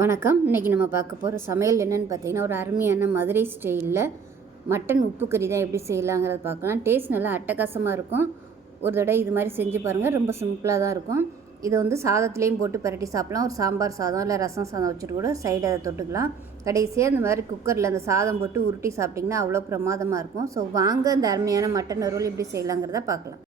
வணக்கம். இன்றைக்கி நம்ம பார்க்க போகிற சமையல் என்னென்னு பார்த்தீங்கன்னா ஒரு அருமையான மதுரை ஸ்டைலில் மட்டன் உப்பு கறி தான் எப்படி செய்யலாங்கிறத பார்க்கலாம். டேஸ்ட் நல்லா அட்டகாசமாக இருக்கும். ஒரு தடவை இது மாதிரி செஞ்சு பாருங்கள் ரொம்ப சிம்பிளாக தான் இருக்கும். இதை வந்து சாதத்துலேயும் போட்டு பரட்டி சாப்பிட்லாம். ஒரு சாம்பார் சாதம் இல்லை ரசம் சாதம் வச்சுட்டு கூட சைடை அதை தொட்டுக்கலாம். கடைசியாக இந்த மாதிரி குக்கரில் அந்த சாதம் போட்டு உருட்டி சாப்பிட்டிங்கன்னா அவ்வளோ பிரமாதமாக இருக்கும். ஸோ வாங்க இந்த அருமையான மட்டன் அருள் எப்படி செய்யலாங்கிறத பார்க்கலாம்.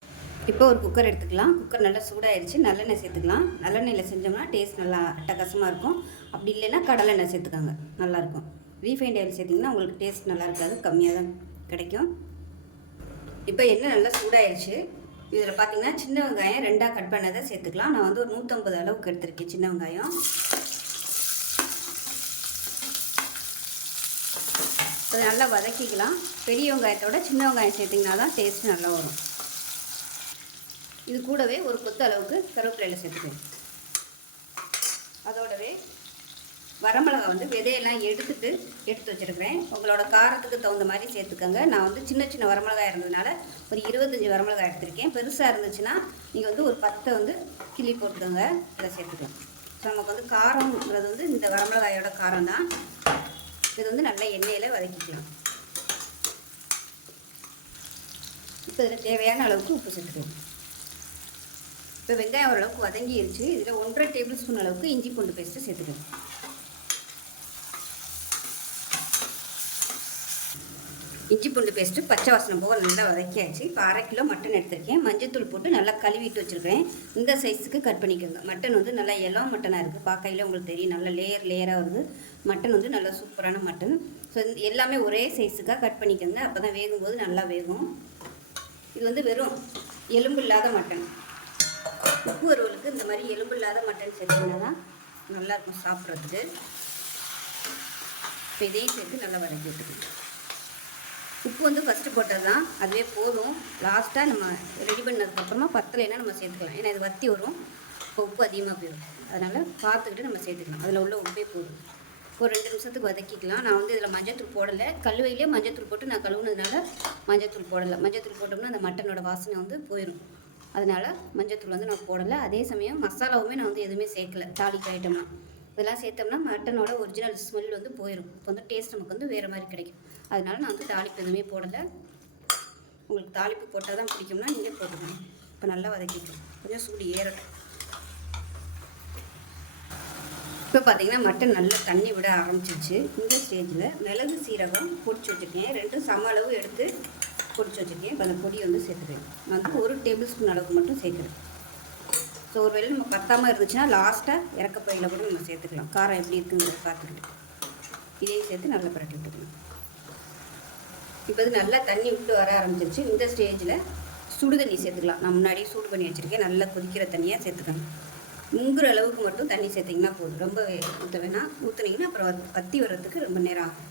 இப்போ ஒரு குக்கர் எடுத்துக்கலாம். குக்கர் நல்லா சூடாயிருச்சு. நல்லெண்ணெய் சேர்த்துக்கலாம். நல்லெண்ணெயில் செஞ்சோம்னா டேஸ்ட் நல்லா அட்டகாசமாக இருக்கும். அப்படி இல்லைன்னா கடலெண்ணெய் சேர்த்துக்காங்க. நல்லாயிருக்கும். ரீஃபைண்ட் ஆயில் சேர்த்திங்கன்னா உங்களுக்கு டேஸ்ட் நல்லா இருக்காது. கம்மியாக தான் கிடைக்கும். இப்போ எண்ணெய் நல்லா சூடாயிருச்சு. இதில் பார்த்தீங்கன்னா சின்ன வெங்காயம் ரெண்டாக கட் பண்ணதை சேர்த்துக்கலாம். நான் வந்து ஒரு நூற்றம்பது அளவுக்கு எடுத்திருக்கேன் சின்ன வெங்காயம். இப்போ நல்லா வதக்கிக்கலாம். பெரிய வெங்காயத்தோட சின்ன வெங்காயம் சேர்த்திங்கன்னா தான் டேஸ்ட் நல்லா வரும். இது கூடவே ஒரு கொத்து அளவுக்கு கருவேப்பிலையில் சேர்த்துக்கணும் அதோடவே வரமிளகா வந்து விதையெல்லாம் எடுத்துட்டு எடுத்து வச்சுருக்கிறேன். உங்களோட காரத்துக்கு தகுந்த மாதிரி சேர்த்துக்கோங்க. நான் வந்து சின்ன சின்ன வரமிளகா இருந்ததுனால ஒரு இருபத்தஞ்சி வரமிளகாய் எடுத்திருக்கேன். பெருசாக இருந்துச்சுன்னா நீங்கள் வந்து ஒரு பத்தை வந்து கிள்ளி போட்டுக்கோங்க. இதை சேர்த்துக்கலாம் ஸோ நமக்கு வந்து காரம்ங்கிறது வந்து இந்த வரமிளகாயோட காரம் தான். இது வந்து நல்லா எண்ணெயில் வதக்கிக்கலாம். இப்போ இதில் தேவையான அளவுக்கு உப்பு சேர்த்துக்கலாம் இப்போ வெங்காயம் ஓரளவுக்கு வதங்கிடுச்சு இதில் ஒன்றரை டேபிள் ஸ்பூன் அளவுக்கு இஞ்சி பூண்டு பேஸ்ட்டு சேர்த்துக்கணும். இஞ்சி பூண்டு பேஸ்ட்டு பச்சை வாசனை போக நல்லா வதக்கியாச்சு. இப்போ அரை கிலோ மட்டன் எடுத்திருக்கேன். மஞ்சத்தூள் போட்டு நல்லா கழுவிட்டு வச்சுருக்கிறேன். இந்த சைஸுக்கு கட் பண்ணிக்கோங்க. மட்டன் வந்து நல்லா எல்லோ மட்டனாக இருக்குது. பார்க்கையில் உங்களுக்கு தெரியும். நல்லா லேயர் லேயராக வருது. மட்டன் வந்து நல்லா சூப்பரான மட்டன். ஸோ எல்லாமே ஒரே சைஸுக்காக கட் பண்ணிக்கோங்க. அப்போ தான் வேகும்போது நல்லா வேகும். இது வந்து வெறும் எலும்பு இல்லாத மட்டன். உப்பு வறுவலுக்கு இந்த மாதிரி எலும்பு இல்லாத மட்டன் சேர்த்திங்கன்னா தான் நல்லாயிருக்கும் சாப்பிட்றதுக்கு. இப்போ இதையும் சேர்த்து நல்லா வதக்கி விட்டுக்கணும் உப்பு வந்து ஃபஸ்ட்டு போட்டது தான். அதுவே போதும். லாஸ்ட்டாக நம்ம ரெடி பண்ணதுக்கப்புறமா பத்தலைன்னா நம்ம சேர்த்துக்கலாம். ஏன்னா இது வத்தி வரும். இப்போ உப்பு அதிகமாக போயிடும். அதனால் பார்த்துக்கிட்டு நம்ம சேர்த்துக்கலாம். அதில் உள்ள உப்பே போதும். ஒரு ரெண்டு நிமிஷத்துக்கு வதக்கிக்கலாம். நான் வந்து இதில் மஞ்சத்தூள் போடலை. கழுவையிலே மஞ்சத்தூள் போட்டு நான் கழுவுனதுனால மஞ்சத்தூள் போடலை. மஞ்சத்தூள் போட்டோம்னா அந்த மட்டனோட வாசனை வந்து போயிடும் அதனால் மஞ்சத்தூள் வந்து நான் போடலை. அதே சமயம் மசாலாவுமே நான் வந்து எதுவுமே சேர்க்கல. தாளிக்கு ஐட்டம்லாம் இதெல்லாம் சேர்த்தோம்னா மட்டனோட ஒரிஜினல் ஸ்மெல் வந்து போயிடும் இப்போ வந்து டேஸ்ட் நமக்கு வந்து வேறு மாதிரி கிடைக்கும். அதனால நான் வந்து தாளிப்பு எதுவுமே போடலை. உங்களுக்கு தாளிப்பு போட்டால் தான் பிடிக்கும்னா நீங்கள் போட்டுக்கணும் இப்போ நல்லா வதக்கிக்கலாம் கொஞ்சம் சூடு ஏறட்டும். இப்போ பார்த்தீங்கன்னா மட்டன் நல்லா தண்ணி விட ஆரம்பிச்சிச்சு இந்த ஸ்டேஜில் மிளகு சீரகம் பொடிச்சு வச்சுருக்கேன். ரெண்டும் சம அளவு எடுத்து பொடிச்சு வச்சுருக்கேன். இப்போ அந்த பொடியை வந்து சேர்த்துக்கிறேன் நான் வந்து ஒரு டேபிள் ஸ்பூன் அளவுக்கு மட்டும் சேர்க்குறேன். ஸோ ஒரு வேளை நம்ம பத்தாமல் இருந்துச்சுன்னா லாஸ்ட்டாக இறக்கப்பையில் கூட நம்ம சேர்த்துக்கலாம். காரம் எப்படி இருக்குங்கிறத பார்த்துக்கிட்டு. இதையும் சேர்த்து நல்லா பரட்டி விட்டுக்கலாம். இப்போ இது நல்லா தண்ணி விட்டு வர ஆரம்பிச்சிருச்சு. இந்த ஸ்டேஜில் சுடு தண்ணி சேர்த்துக்கலாம். நான் முன்னாடியே சூடு பண்ணி வச்சுருக்கேன். நல்லா கொதிக்கிற தண்ணியாக சேர்த்துக்கணும். முங்குற அளவுக்கு மட்டும் தண்ணி சேர்த்திங்கன்னா போதும். ரொம்ப ஊற்ற வேணாம். ஊற்றுனீங்கன்னா அப்புறம் வத்தி வர்றதுக்கு ரொம்ப நேரம் ஆகும்.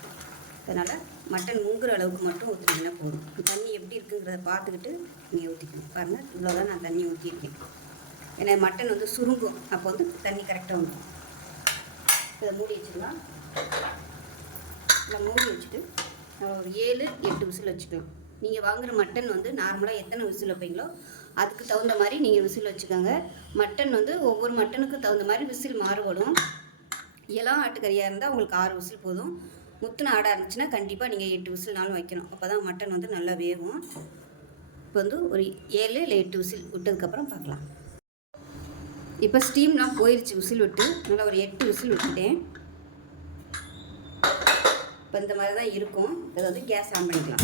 அதனால் மட்டன் முங்குற அளவுக்கு மட்டும் ஊற்றினீங்கன்னா போதும் தண்ணி எப்படி இருக்குங்கிறத பார்த்துக்கிட்டு நீங்கள் ஊற்றிக்கணும் பாருங்கள் இவ்வளோதான் நான் தண்ணி ஊற்றிருக்கேன் ஏன்னா மட்டன் வந்து சுருங்கும். அப்போ வந்து தண்ணி கரெக்டாக வந்துடும் இதை மூடி வச்சுக்கலாம் இதை மூடி வச்சுட்டு ஒரு ஏழு எட்டு விசில் வச்சுக்கலாம். நீங்கள் வாங்குகிற மட்டன் வந்து நார்மலாக எத்தனை விசில் வைப்பீங்களோ அதுக்கு தகுந்த மாதிரி நீங்கள் விசில் வச்சுக்கோங்க. மட்டன் வந்து ஒவ்வொரு மட்டனுக்கு தகுந்த மாதிரி விசில் மாறுபடும். இளம் ஆட்டுக்கறியாக இருந்தால் உங்களுக்கு ஆறு விசில் போதும். முத்துன ஆடாக இருந்துச்சுன்னா கண்டிப்பாக நீங்கள் எட்டு விசில்னாலும் வைக்கணும். அப்போ தான் மட்டன் வந்து நல்லா வேகும். இப்போ வந்து ஒரு ஏழு இல்லை எட்டு விசில் விட்டதுக்கப்புறம் பார்க்கலாம். இப்போ ஸ்டீம்லாம் போயிடுச்சு விசில் விட்டு. நல்லா ஒரு எட்டு விசில் விட்டுட்டேன். இப்போ இந்த மாதிரி தான் இருக்கும். இதை வந்து கேஸ் ஆன் பண்ணிக்கலாம்.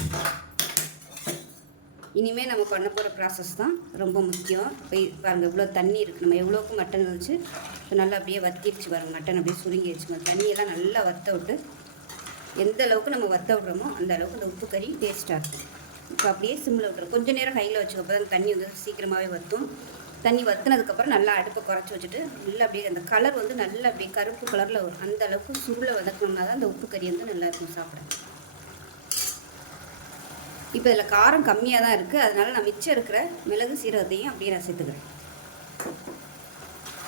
இனிமேல் நம்ம பண்ண போகிற ப்ராசஸ் தான் ரொம்ப முக்கியம். போய் பாருங்கள் இவ்வளோ தண்ணி இருக்குது நம்ம எவ்வளோக்கு மட்டன் வந்துச்சு இப்போ நல்லா அப்படியே வத்திடுச்சு பாருங்கள் மட்டன் அப்படியே சுருங்கிடுச்சு தண்ணியெல்லாம் நல்லா வத்த விட்டு எந்த அளவுக்கு நம்ம வத்த விடுறோமோ அந்த அளவுக்கு அந்த உப்பு கறி டேஸ்ட்டாக இருக்கும். இப்போ அப்படியே சிம்மில் விட்டுரும் கொஞ்சம் நேரம் ஹையில் வச்சுக்கப்போ அந்த தண்ணி வந்து சீக்கிரமாகவே வற்றும் தண்ணி வற்றினதுக்கப்புறம் நல்லா அடுப்பை குறைச்சி வச்சுட்டு நல்லா அப்படியே அந்த கலர் வந்து நல்லா அப்படியே கருப்பு கலரில் வரும். அந்த அளவுக்கு சுருளை வதக்கணும்னா தான் அந்த உப்பு கறி வந்து நல்லா இருக்கும் சாப்பிட இப்போ இதில் காரம் கம்மியாக தான் இருக்குது அதனால் நான் மிச்சம் இருக்கிற மிளகு சீரகத்தையும் அப்படியே நான் சேர்த்துக்கிறேன்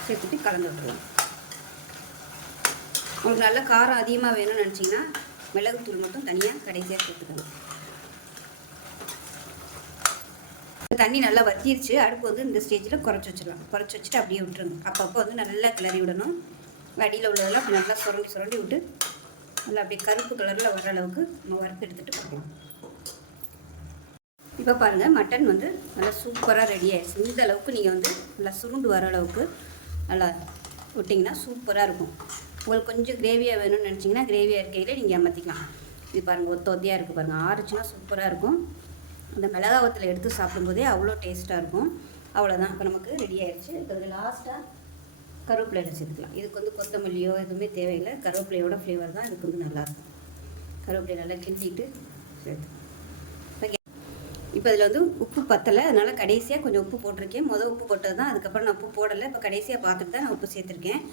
சேர்த்துட்டு கலந்து விட்டுருலாம் உங்களுக்கு நல்லா காரம் அதிகமாக வேணும்னு நினச்சிங்கன்னா மிளகுத்தூள் மட்டும் தனியாக கடைசியாக சேர்த்துக்கணும். தண்ணி நல்லா வத்திருச்சு. அடுப்பு வந்து இந்த ஸ்டேஜில் குறைச்சி வச்சிடலாம். குறைச்சி வச்சுட்டு அப்படியே விட்டுருங்க. அப்பப்போ வந்து நல்லா கிளறி விடணும். அடியில் உள்ளதெல்லாம் அப்படி நல்லா சுரண்டி சுரண்டி விட்டு நல்லா அப்படியே கருப்பு கலரில் வர அளவுக்கு நம்ம வறுத்து எடுத்துகிட்டு போகலாம் இப்போ பாருங்கள் மட்டன் வந்து நல்லா சூப்பராக ரெடி ஆயிடுச்சு. இந்த அளவுக்கு நீங்கள் வந்து நல்லா சுருண்டு வர அளவுக்கு நல்லா விட்டிங்கன்னா சூப்பராக இருக்கும். உங்களுக்கு கொஞ்சம் கிரேவியாக வேணும்னு நினச்சிங்கன்னா கிரேவியாக இருக்கையில் நீங்கள் அமர்த்திக்கலாம். இது பாருங்கள் ஒத்த ஒத்தையாக இருக்குது பாருங்கள் ஆறுச்சுன்னா சூப்பராக இருக்கும். அந்த மிளகாவத்தில் எடுத்து சாப்பிடும்போதே அவ்வளோ டேஸ்ட்டாக இருக்கும். அவ்வளோதான் இப்போ நமக்கு ரெடி ஆகிடுச்சு இப்போ லாஸ்ட்டாக கருவேப்பிலை சேர்த்துக்கலாம். இதுக்கு வந்து கொத்தமல்லியோ எதுவுமே தேவையில்லை. கருவேப்பிலையோட ஃப்ளேவர் தான் இதுக்கு வந்து நல்லாயிருக்கும் கருவேப்பிலை நல்லா கிண்டிட்டு சேர்த்து. ஓகே. இப்போ இதில் வந்து உப்பு பத்தலை. அதனால் கடைசியாக கொஞ்சம் உப்பு போட்டிருக்கேன். மொதல் உப்பு போட்டது தான் அதுக்கப்புறம் நான் உப்பு போடலை. இப்போ கடைசியாக பார்த்துட்டு தான் நான் உப்பு சேர்த்துருக்கேன்.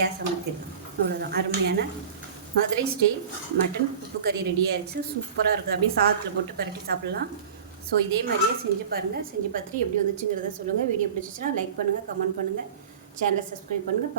கேஸ் அமர்த்திருக்கேன் அவ்வளோதான் அருமையான மதுரை ஸ்டைல் மட்டன் உப்பு கறி ரெடி ஆயிடுச்சு. சூப்பராக இருக்குது. அப்படியே சாதத்தில் போட்டு பரட்டி சாப்பிட்லாம். ஸோ இதே மாதிரியே செஞ்சு பாருங்கள் செஞ்சு பார்த்துட்டு எப்படி வந்துச்சுங்கிறத சொல்லுங்கள் வீடியோ பிடிச்சிச்சுன்னா லைக் பண்ணுங்கள் கமெண்ட் பண்ணுங்கள் சேனலை சப்ஸ்கிரைப் பண்ணுங்கள்